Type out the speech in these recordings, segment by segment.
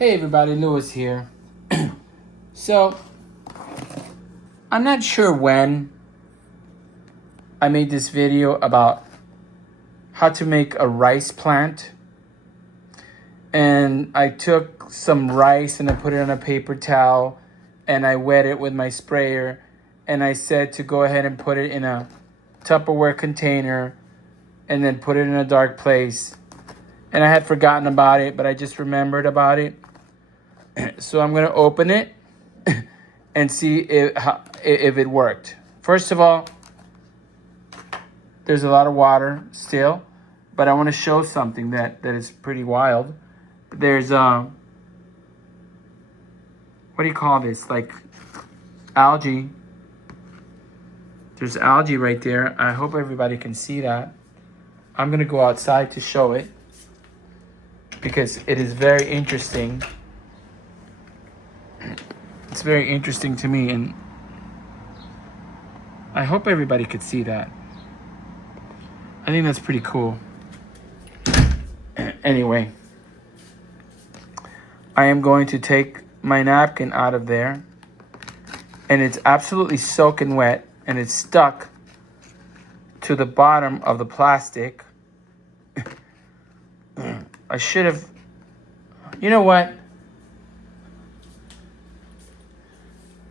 Hey everybody, Lewis here. So, I'm not sure when I made this video about how to make a rice plant. And I took some rice and I put it on a paper towel and I wet it with my sprayer. And I said to go ahead and put it in a Tupperware container and then put it in a dark place. And I had forgotten about it, but I just remembered about it. So I'm going to open it and see if it worked. First of all, there's a lot of water still, but I want to show something that is pretty wild. There's what do you call this? Like algae. There's algae right there. I hope everybody can see that. I'm going to go outside to show it because it is very interesting. It's very interesting to me, and I hope everybody could see that. I think that's pretty cool. Anyway, I am going to take my napkin out of there, and it's absolutely soaking wet, and it's stuck to the bottom of the plastic. I should have, you know what?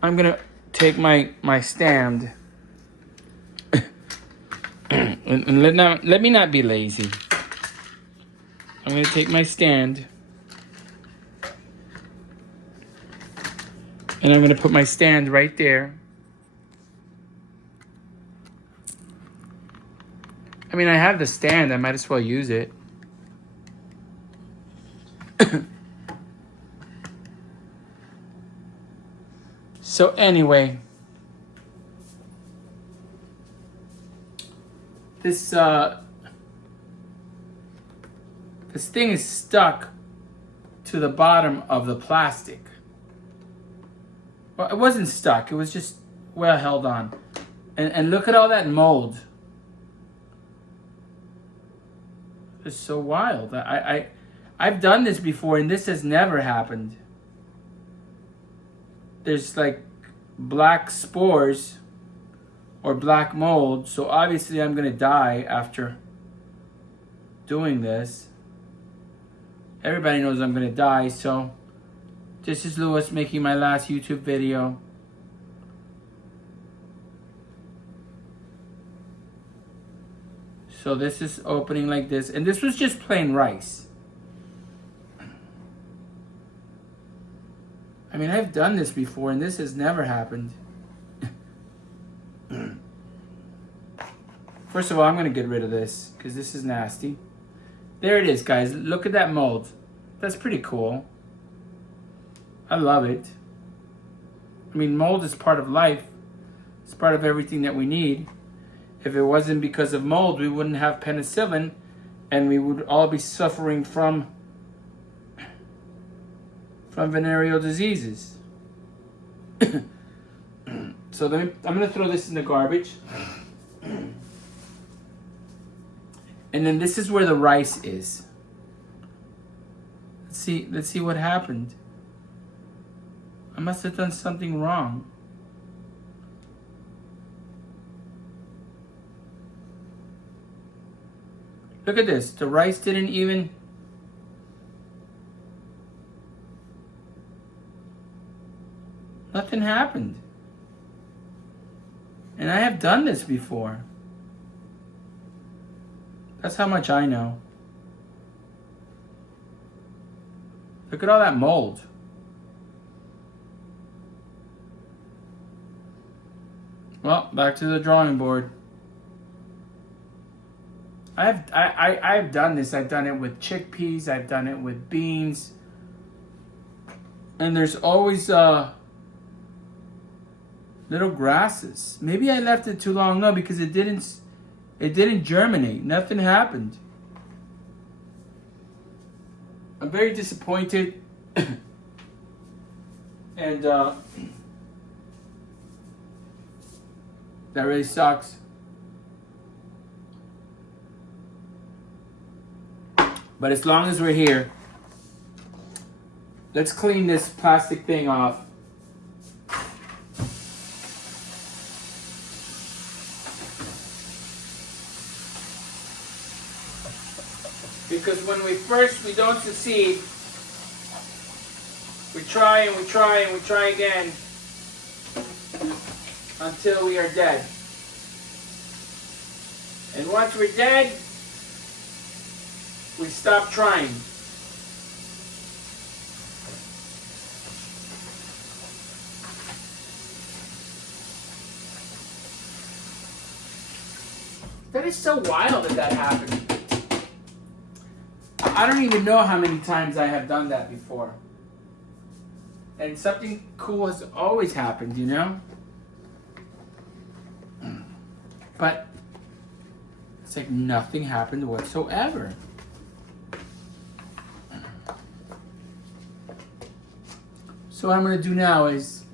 I'm gonna take my stand and let me not be lazy. I'm gonna take my stand and I'm gonna put my stand right there. I mean, I have the stand, I might as well use it. So anyway, this thing is stuck to the bottom of the plastic. Well, it wasn't stuck. It was just well held on. And look at all that mold. It's so wild. I've done this before, and this has never happened. There's like black spores or black mold, so obviously I'm gonna die after doing this. Everybody knows I'm gonna die, so this is Lewis making my last YouTube video. So this is opening like this, and this was just plain rice. I mean, I've done this before, and this has never happened. First of all, I'm going to get rid of this, because this is nasty. There it is, guys. Look at that mold. That's pretty cool. I love it. I mean, mold is part of life. It's part of everything that we need. If it wasn't because of mold, we wouldn't have penicillin, and we would all be suffering from venereal diseases. So I'm going to throw this in the garbage. And then this is where the rice is. Let's see what happened. I must have done something wrong. Look at this. The rice didn't even... Nothing happened. And I have done this before. That's how much I know. Look at all that mold. Well, back to the drawing board. I've done this. I've done it with chickpeas. I've done it with beans. And there's always little grasses. Maybe I left it too long. No, because it didn't germinate. Nothing happened. I'm very disappointed. And that really sucks. But as long as we're here, Let's clean this plastic thing off. Because when we don't succeed, we try and we try and we try again until we are dead. And once we're dead, we stop trying. That is so wild that happened. I don't even know how many times I have done that before. And something cool has always happened, you know? But it's like nothing happened whatsoever. So what I'm going to do now is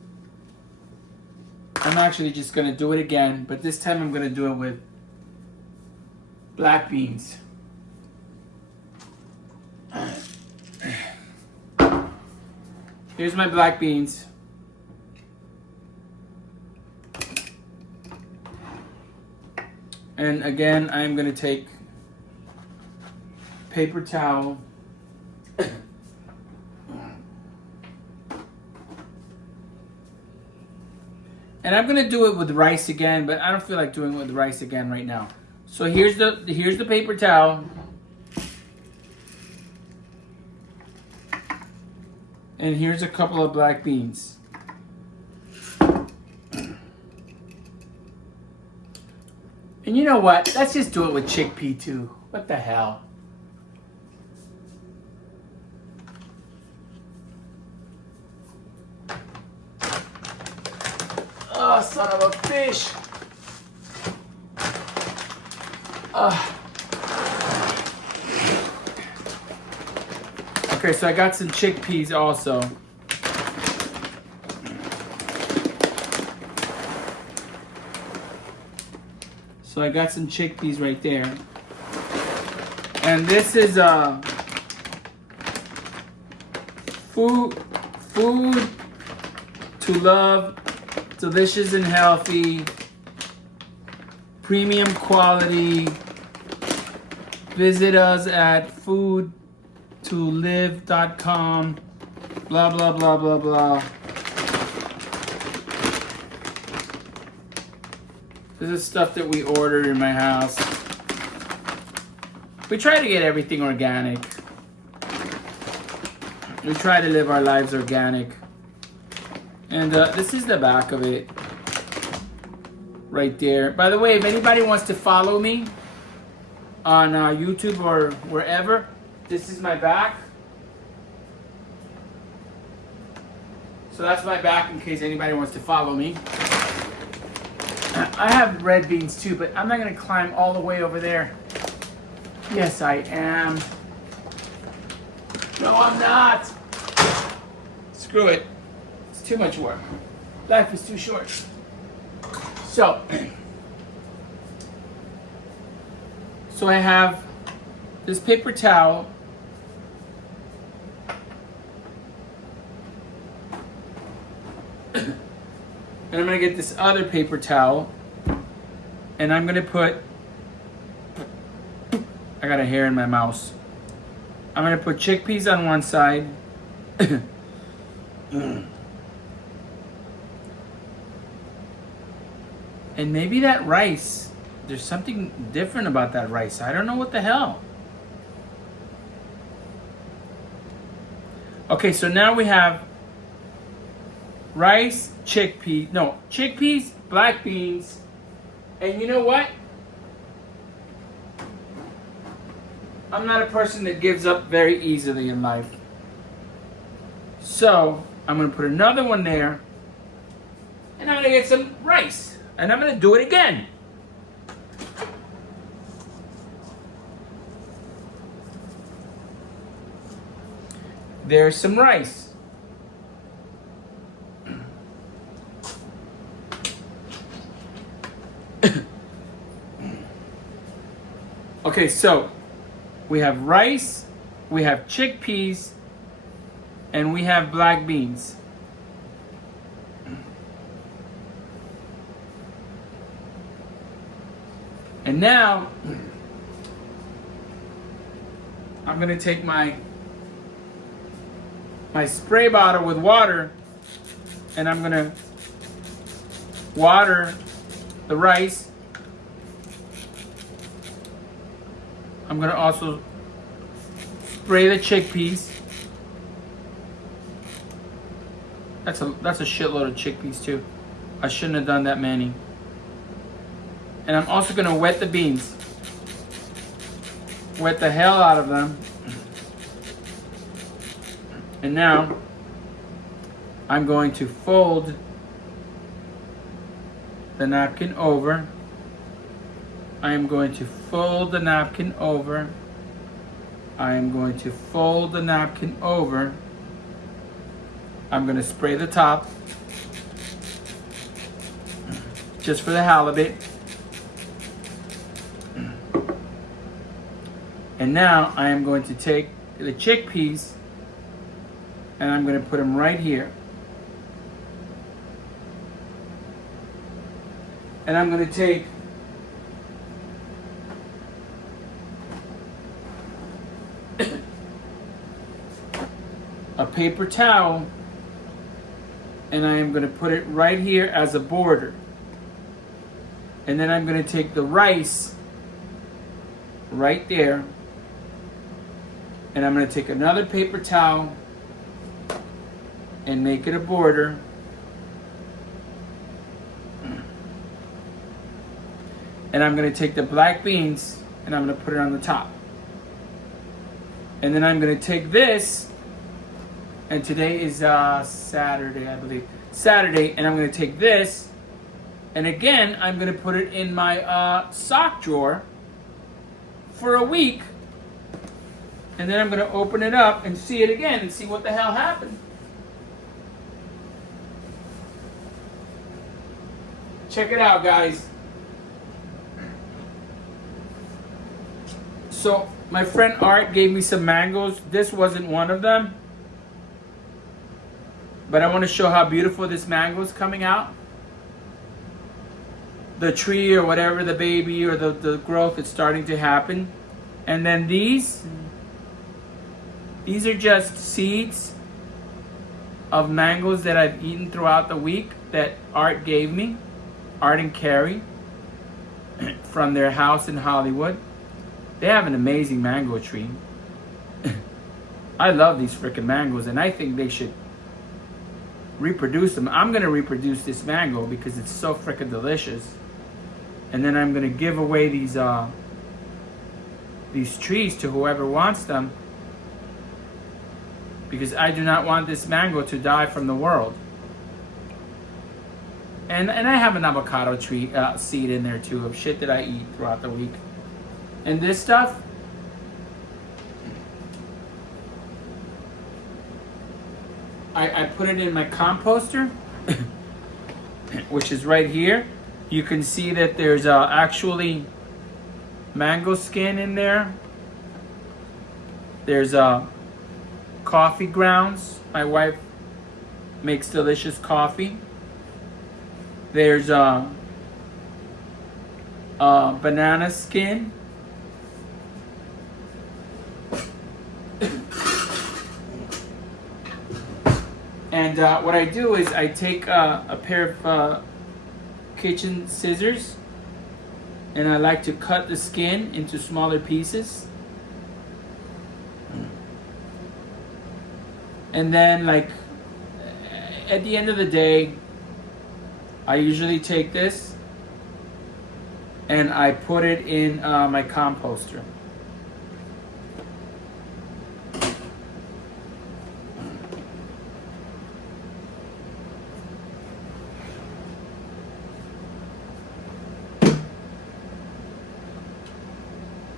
I'm actually just going to do it again, but this time I'm going to do it with black beans. Here's my black beans. And again, I'm going to take paper towel. And I'm going to do it with rice again, but I don't feel like doing it with rice again right now. So here's the paper towel. And here's a couple of black beans. And you know what? Let's just do it with chickpea too. What the hell? Oh, son of a fish. Okay, so I got some chickpeas also. So I got some chickpeas right there. And this is food to love, delicious and healthy, premium quality. Visit us at foodtolive.com. Blah blah blah blah blah. This is stuff that we ordered in my house. We try to get everything organic. We try to live our lives organic. And this is the back of it. Right there. By the way, if anybody wants to follow me on YouTube or wherever, this is my back. So that's my back in case anybody wants to follow me. I have red beans too, but I'm not going to climb all the way over there. Yes, I am. No, I'm not. Screw it. It's too much work. Life is too short. So I have this paper towel. And I'm going to get this other paper towel. And I'm going to put... I got a hair in my mouse. I'm going to put chickpeas on one side. And maybe that rice, there's something different about that rice. I don't know what the hell. Okay, so now we have rice, chickpeas, black beans, and you know what? I'm not a person that gives up very easily in life. So I'm gonna put another one there, and I'm gonna get some rice, and I'm gonna do it again. There's some rice. Okay, so we have rice, we have chickpeas, and we have black beans. And now I'm gonna take my spray bottle with water, and I'm gonna water the rice. I'm gonna also spray the chickpeas. That's a shitload of chickpeas too. I shouldn't have done that many. And I'm also gonna wet the beans. Wet the hell out of them. And now I'm going to fold the napkin over. I am going to fold the napkin over. I am going to fold the napkin over. I'm going to spray the top just for the halibut. And now I am going to take the chickpeas and I'm going to put them right here. And I'm going to take a paper towel and I am going to put it right here as a border. And then I'm going to take the rice right there. And I'm going to take another paper towel and make it a border. And I'm going to take the black beans and I'm going to put it on the top. And then I'm going to take this, and today is Saturday, I believe. Saturday, and I'm going to take this, and again, I'm going to put it in my sock drawer for a week. And then I'm going to open it up and see it again and see what the hell happened. Check it out, guys. So, my friend Art gave me some mangoes. This wasn't one of them. But I want to show how beautiful this mango is coming out. The tree or whatever, the baby or the growth is starting to happen. And then these are just seeds of mangoes that I've eaten throughout the week that Art gave me. Art and Carrie from their house in Hollywood. They have an amazing mango tree. I love these freaking mangoes, and I think they should reproduce them. I'm going to reproduce this mango because it's so freaking delicious. And then I'm going to give away these trees to whoever wants them, because I do not want this mango to die from the world. And I have an avocado tree seed in there too, of shit that I eat throughout the week. And this stuff, I put it in my composter, which is right here. You can see that there's actually mango skin in there. There's coffee grounds. My wife makes delicious coffee. There's banana skin. And what I do is I take a pair of kitchen scissors, and I like to cut the skin into smaller pieces. And then, like, at the end of the day, I usually take this and I put it in my composter.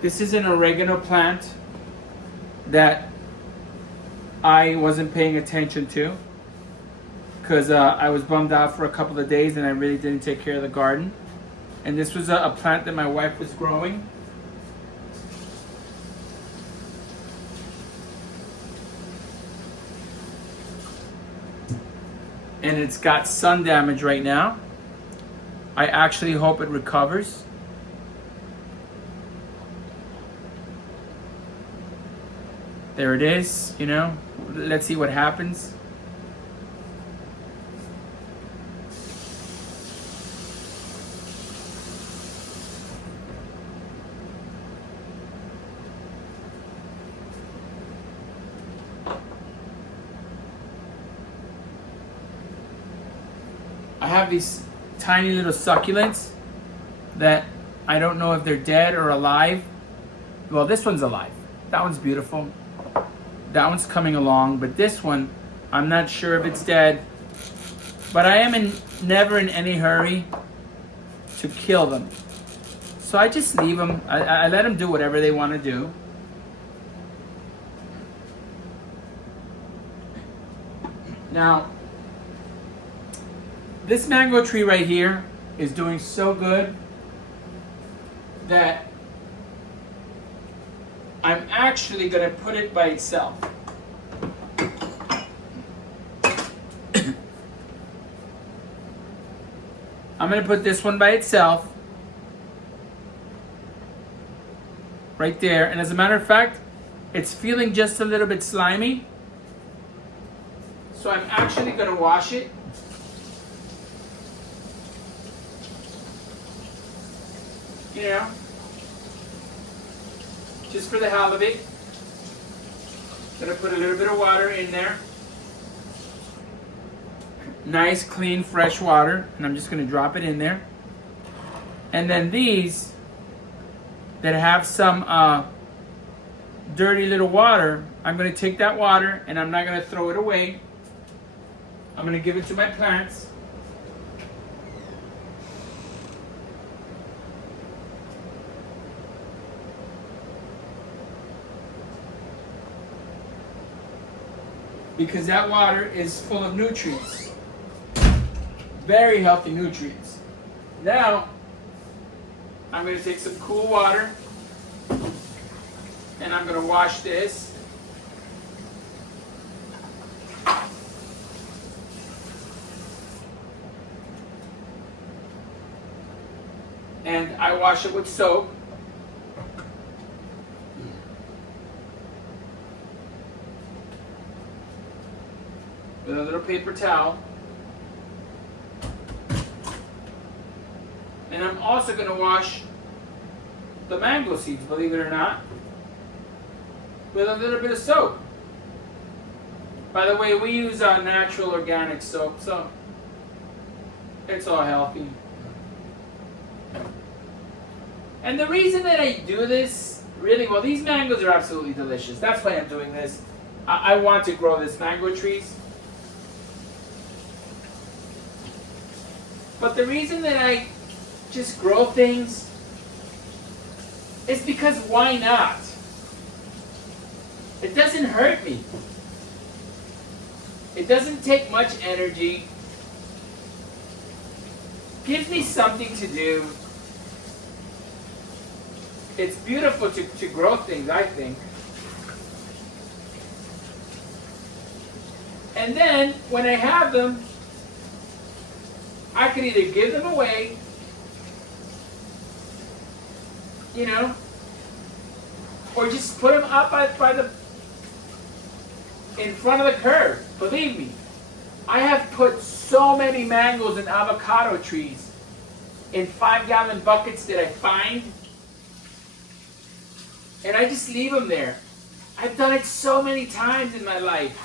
This is an oregano plant that I wasn't paying attention to because I was bummed out for a couple of days and I really didn't take care of the garden. And this was a plant that my wife was growing. and it's got sun damage right now. I actually hope it recovers. There it is, you know. Let's see what happens. I have these tiny little succulents that I don't know if they're dead or alive. Well, this one's alive. That one's beautiful. That one's coming along, but this one, I'm not sure if it's dead. But I am never in any hurry to kill them. So I just leave them. I let them do whatever they want to do. Now, this mango tree right here is doing so good that I'm actually going to put it by itself. I'm going to put this one by itself. Right there. And as a matter of fact, it's feeling just a little bit slimy. So I'm actually going to wash it. You know, just for the hell of it. Gonna put a little bit of water in there. Nice, clean, fresh water. And I'm just gonna drop it in there. And then these that have some dirty little water, I'm gonna take that water and I'm not gonna throw it away. I'm gonna give it to my plants. Because that water is full of nutrients. Very healthy nutrients. Now, I'm going to take some cool water and I'm going to wash this. And I wash it with soap. With a little paper towel. And I'm also going to wash the mango seeds, believe it or not, with a little bit of soap. By the way, we use natural organic soap, so it's all healthy. And the reason that I do this, really, well, these mangoes are absolutely delicious. That's why I'm doing this. I want to grow this mango trees. But the reason that I just grow things is because why not? It doesn't hurt me. It doesn't take much energy. Gives me something to do. It's beautiful to grow things, I think. And then, when I have them, I could either give them away, you know, or just put them up in front of the curb. Believe me, I have put so many mangoes and avocado trees in 5-gallon buckets that I find, and I just leave them there. I've done it so many times in my life.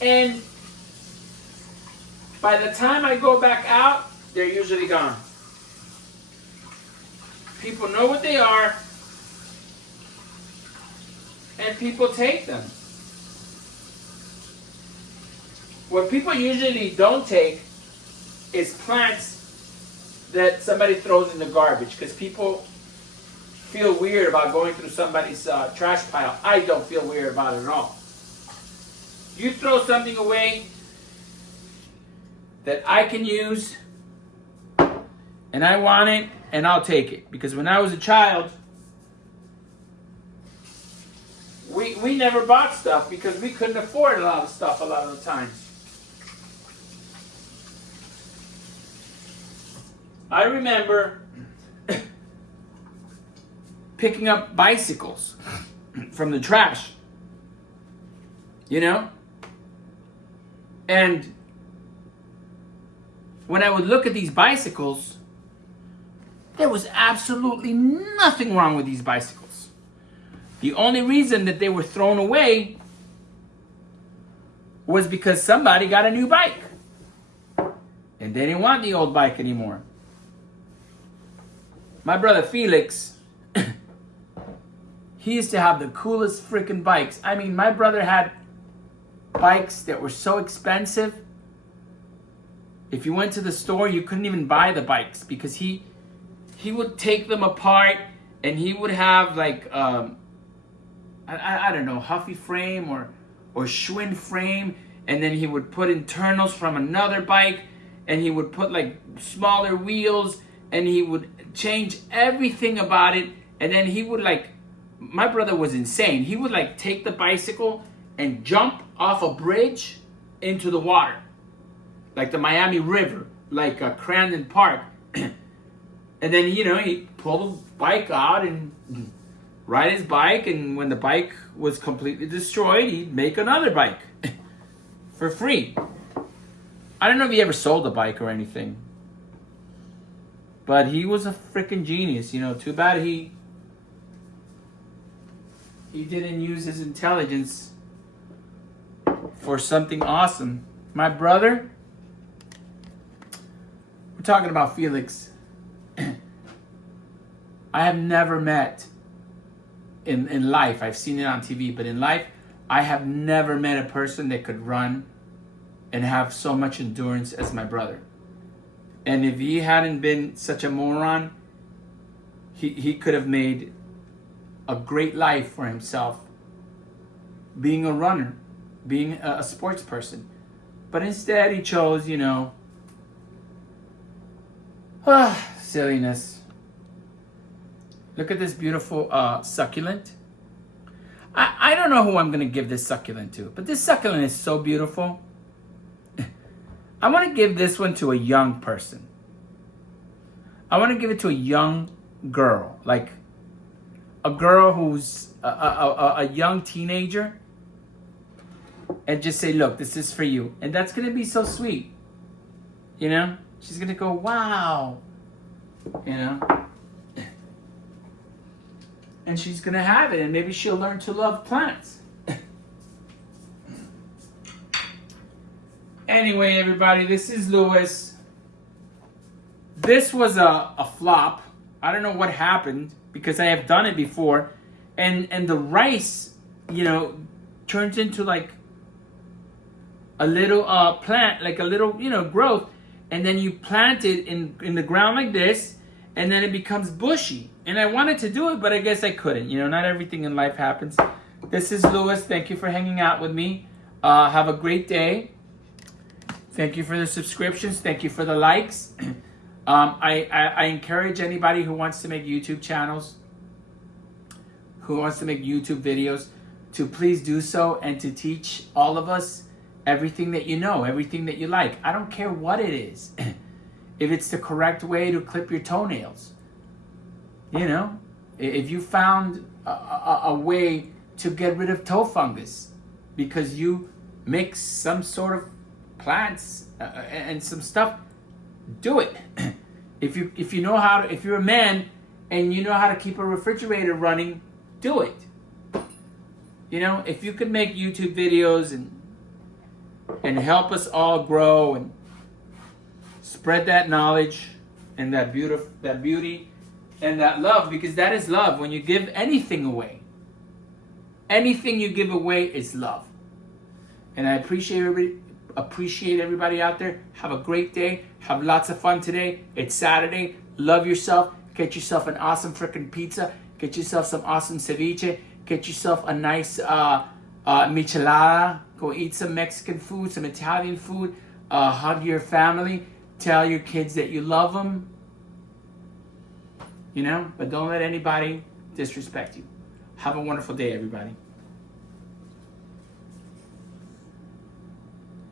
And by the time I go back out, they're usually gone. People know what they are, and people take them. What people usually don't take is plants that somebody throws in the garbage, because people feel weird about going through somebody's trash pile. I don't feel weird about it at all. You throw something away that I can use, and I want it, and I'll take it. Because when I was a child, we never bought stuff because we couldn't afford a lot of stuff a lot of the time. I remember picking up bicycles from the trash, you know? And when I would look at these bicycles, there was absolutely nothing wrong with these bicycles. The only reason that they were thrown away was because somebody got a new bike. And they didn't want the old bike anymore. My brother Felix, he used to have the coolest freaking bikes. I mean, my brother had bikes that were so expensive. If you went to the store, you couldn't even buy the bikes because he would take them apart and he would have like, I don't know, Huffy frame or Schwinn frame. And then he would put internals from another bike and he would put like smaller wheels and he would change everything about it. And then he would like, my brother was insane. He would like take the bicycle and jump off a bridge into the water. Like the Miami River, like Crandon Park. And then, you know, he'd pull the bike out and ride his bike. And when the bike was completely destroyed, he'd make another bike for free. I don't know if he ever sold a bike or anything. But he was a freaking genius, you know. Too bad he didn't use his intelligence for something awesome. My brother, we're talking about Felix. I have never met in life, I've seen it on TV, but in life, I have never met a person that could run and have so much endurance as my brother. And if he hadn't been such a moron, he could have made a great life for himself being a runner, being a sports person. But instead he chose, you know, silliness. Look at this beautiful succulent. I don't know who I'm going to give this succulent to, but this succulent is so beautiful. I want to give this one to a young person. I want to give it to a young girl, like a girl who's a young teenager, and just say, look, this is for you. And that's going to be so sweet. You know? She's going to go, wow. You know? And she's going to have it, and maybe she'll learn to love plants. Anyway, everybody, this is Louis. This was a flop. I don't know what happened because I have done it before. And the rice, you know, turns into like a little plant, like a little, you know, growth. And then you plant it in the ground like this, and then it becomes bushy. And I wanted to do it, but I guess I couldn't. You know, not everything in life happens. This is Louis. Thank you for hanging out with me. Have a great day. Thank you for the subscriptions. Thank you for the likes. I encourage anybody who wants to make YouTube channels, who wants to make YouTube videos, to please do so and to teach all of us everything that you know, everything that you like. I don't care what it is. If it's the correct way to clip your toenails. You know, if you found a way to get rid of toe fungus because you mix some sort of plants and some stuff, do it. If you know how to, if you're a man and you know how to keep a refrigerator running, do it. You know, if you could make YouTube videos and help us all grow and spread that knowledge and that beauty and that love, because that is love. When you give anything away, anything you give away is love. And I appreciate everybody out there. Have a great day. Have lots of fun today. It's Saturday. Love yourself. Get yourself an awesome freaking pizza. Get yourself some awesome ceviche. Get yourself a nice michelada. Go eat some Mexican food, some Italian food. Hug your family. Tell your kids that you love them. You know, but don't let anybody disrespect you. Have a wonderful day, everybody.